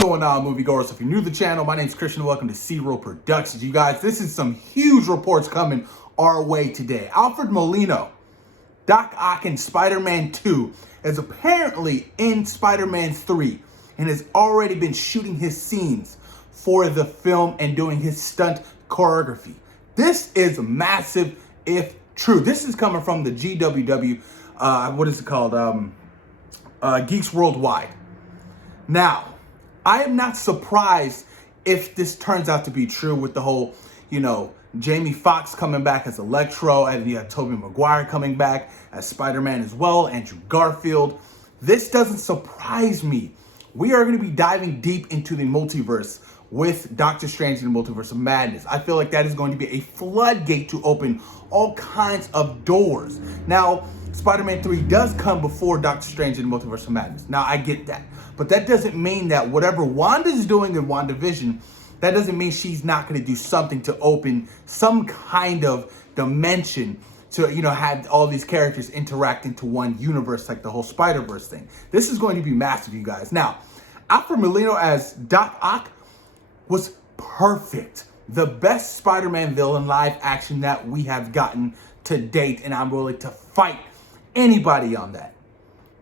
Going on, moviegoers? If you're new to the channel, my name's Christian. Welcome to C-Roll Productions. You guys, this is some huge reports coming our way today. Alfred Molina, Doc Ock in Spider-Man 2 is apparently in Spider-Man 3 and has already been shooting his scenes for the film and doing his stunt choreography. This is massive if true. This is coming from the GWW, what is it called? Geeks Worldwide. Now, I am not surprised if this turns out to be true with the whole, Jamie Foxx coming back as Electro, and you have Tobey Maguire coming back as Spider-Man as well, Andrew Garfield. This doesn't surprise me. We are going to be diving deep into the multiverse with Doctor Strange and the Multiverse of Madness. I feel like that is going to be a floodgate to open all kinds of doors. Now, Spider-Man 3 does come before Doctor Strange and the Multiverse of Madness. Now, I get that. But that doesn't mean that whatever Wanda's doing in WandaVision, that doesn't mean she's not going to do something to open some kind of dimension to, have all these characters interact into one universe, like the whole Spider-Verse thing. This is going to be massive, you guys. Now, Alfred Molina as Doc Ock was perfect. The best Spider-Man villain live action that we have gotten to date, and I'm willing to fight anybody on that.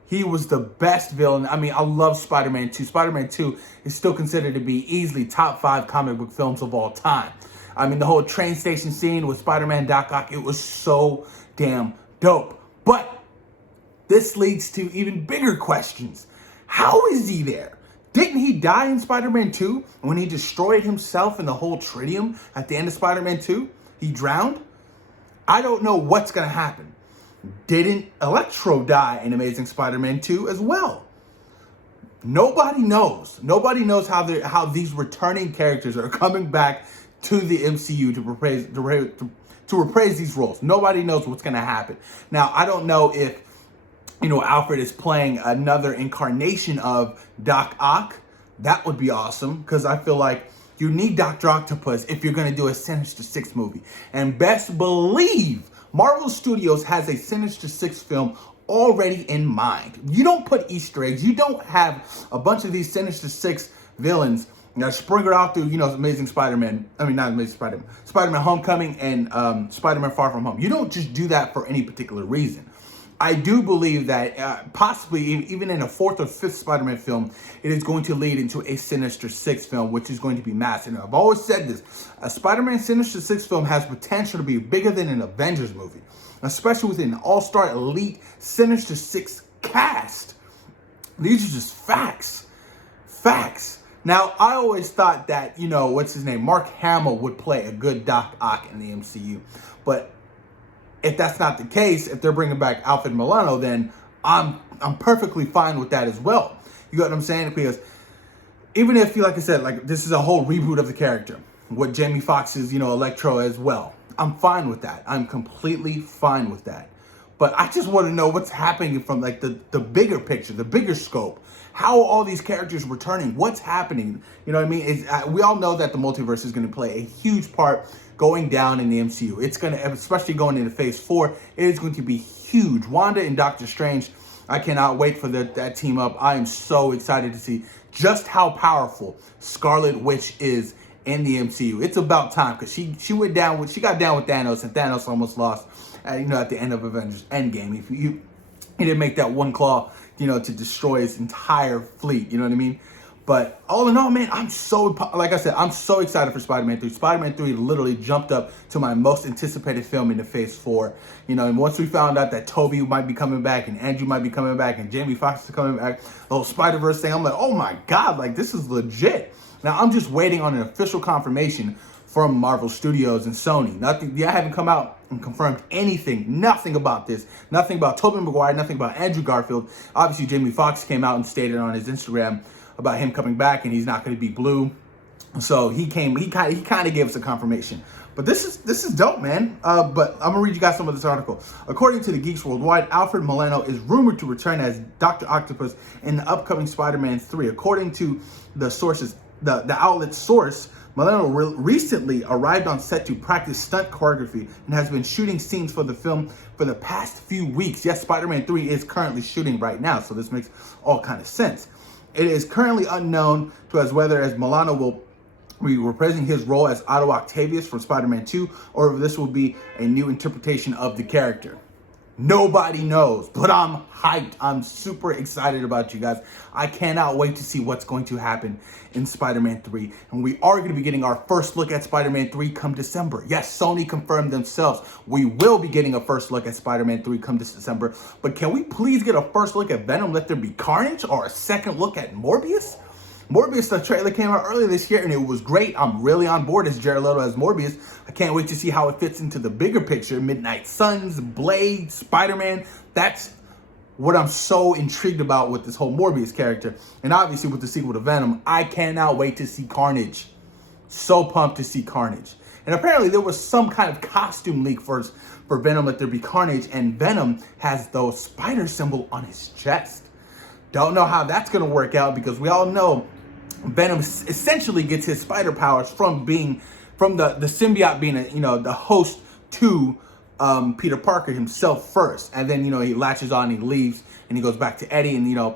He was the best villain. I mean, I love Spider-Man 2. Spider-Man 2 is still considered to be easily top 5 comic book films of all time. I mean, the whole train station scene with Spider-Man Doc Ock, it was so damn dope. But this leads to even bigger questions. How is he there? Didn't he die in Spider-Man 2 when he destroyed himself in the whole tritium at the end of Spider-Man 2? He drowned? I don't know what's going to happen. Didn't Electro die in Amazing Spider-Man 2 as well? Nobody knows. Nobody knows how these returning characters are coming back to the MCU to reprise these roles. Nobody knows what's going to happen. Now, I don't know if Alfred is playing another incarnation of Doc Ock. That would be awesome, because I feel like you need Dr. Octopus if you're going to do a Sinister Six movie. And best believe Marvel Studios has a Sinister Six film already in mind. You don't put Easter eggs. You don't have a bunch of these Sinister Six villains sprinkled out through, Amazing Spider-Man. I mean, not Amazing Spider-Man. Spider-Man Homecoming and Spider-Man Far From Home. You don't just do that for any particular reason. I do believe that possibly even in a 4th or 5th Spider-Man film, it is going to lead into a Sinister Six film, which is going to be massive. Now, I've always said this. A Spider-Man Sinister Six film has potential to be bigger than an Avengers movie, especially with an all-star elite Sinister Six cast. These are just facts. Facts. Now, I always thought that, what's his name? Mark Hamill would play a good Doc Ock in the MCU. But if that's not the case, if they're bringing back Alfred Molina, then I'm perfectly fine with that as well. You got what I'm saying? Because even if, like I said, like this is a whole reboot of the character, with Jamie Foxx's, Electro as well, I'm fine with that. I'm completely fine with that. But I just want to know what's happening from like the bigger picture, the bigger scope. How are all these characters returning? What's happening? You know what I mean? We all know that the multiverse is going to play a huge part going down in the MCU. It's going to, especially going into Phase 4, it is going to be huge. Wanda and Doctor Strange, I cannot wait for that team up. I am so excited to see just how powerful Scarlet Witch is in the MCU. It's about time, because she got down with Thanos, and Thanos almost lost at the end of Avengers Endgame. If he didn't make that one claw to destroy his entire fleet, you know what I mean? But all in all, man, like I said, I'm so excited for Spider-Man 3. Spider-Man 3 literally jumped up to my most anticipated film in the Phase 4. And once we found out that Tobey might be coming back, and Andrew might be coming back, and Jamie Foxx is coming back, the whole Spider-Verse thing, I'm like, oh my God, like this is legit. Now, I'm just waiting on an official confirmation from Marvel Studios and Sony. I haven't come out and confirmed anything, nothing about this, nothing about Tobey Maguire, nothing about Andrew Garfield. Obviously, Jamie Foxx came out and stated on his Instagram about him coming back, and he's not going to be blue. So he kind of gave us a confirmation. But this is dope, man. But I'm gonna read you guys some of this article. According to the Geeks Worldwide, Alfred Molina is rumored to return as Dr. Octopus in the upcoming Spider-Man 3. According to the sources, the outlet source, Molina recently arrived on set to practice stunt choreography and has been shooting scenes for the film for the past few weeks. Yes, Spider-Man 3 is currently shooting right now, so this makes all kind of sense. It is currently unknown to us whether as Molina will be reprising his role as Otto Octavius from Spider-Man 2, or if this will be a new interpretation of the character. Nobody knows, but I'm hyped. I'm super excited about you guys. I cannot wait to see what's going to happen in Spider-Man 3. And we are going to be getting our first look at Spider-Man 3 come December. Yes, Sony confirmed themselves. We will be getting a first look at Spider-Man 3 come this December. But can we please get a first look at Venom, Let There Be Carnage, or a second look at Morbius? Morbius, the trailer came out earlier this year and it was great. I'm really on board as Jared Leto as Morbius. I can't wait to see how it fits into the bigger picture. Midnight Suns, Blade, Spider-Man. That's what I'm so intrigued about with this whole Morbius character. And obviously with the sequel to Venom, I cannot wait to see Carnage. So pumped to see Carnage. And apparently there was some kind of costume leak for Venom, Let There Be Carnage, and Venom has the spider symbol on his chest. Don't know how that's going to work out because we all know Venom essentially gets his spider powers from the symbiote being the host to Peter Parker himself first, and then he latches on, he leaves, and he goes back to Eddie, and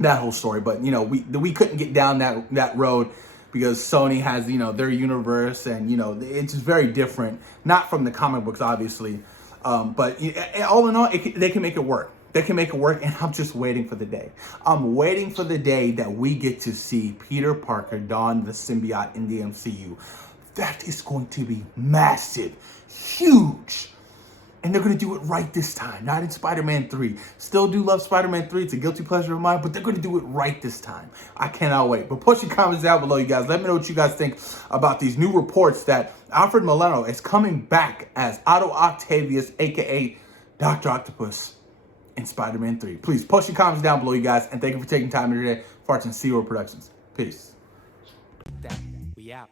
that whole story. But we couldn't get down that road because Sony has their universe, and it's very different, not from the comic books obviously, but all in all, they can make it work. They can make it work, and I'm just waiting for the day. I'm waiting for the day that we get to see Peter Parker don the symbiote in the MCU. That is going to be massive, huge. And they're going to do it right this time, not in Spider-Man 3. Still do love Spider-Man 3. It's a guilty pleasure of mine, but they're going to do it right this time. I cannot wait. But post your comments down below, you guys. Let me know what you guys think about these new reports that Alfred Molina is coming back as Otto Octavius, a.k.a. Dr. Octopus, in Spider-Man 3. Please post your comments down below, you guys, and thank you for taking time today for watching Zero Productions. Peace. We out.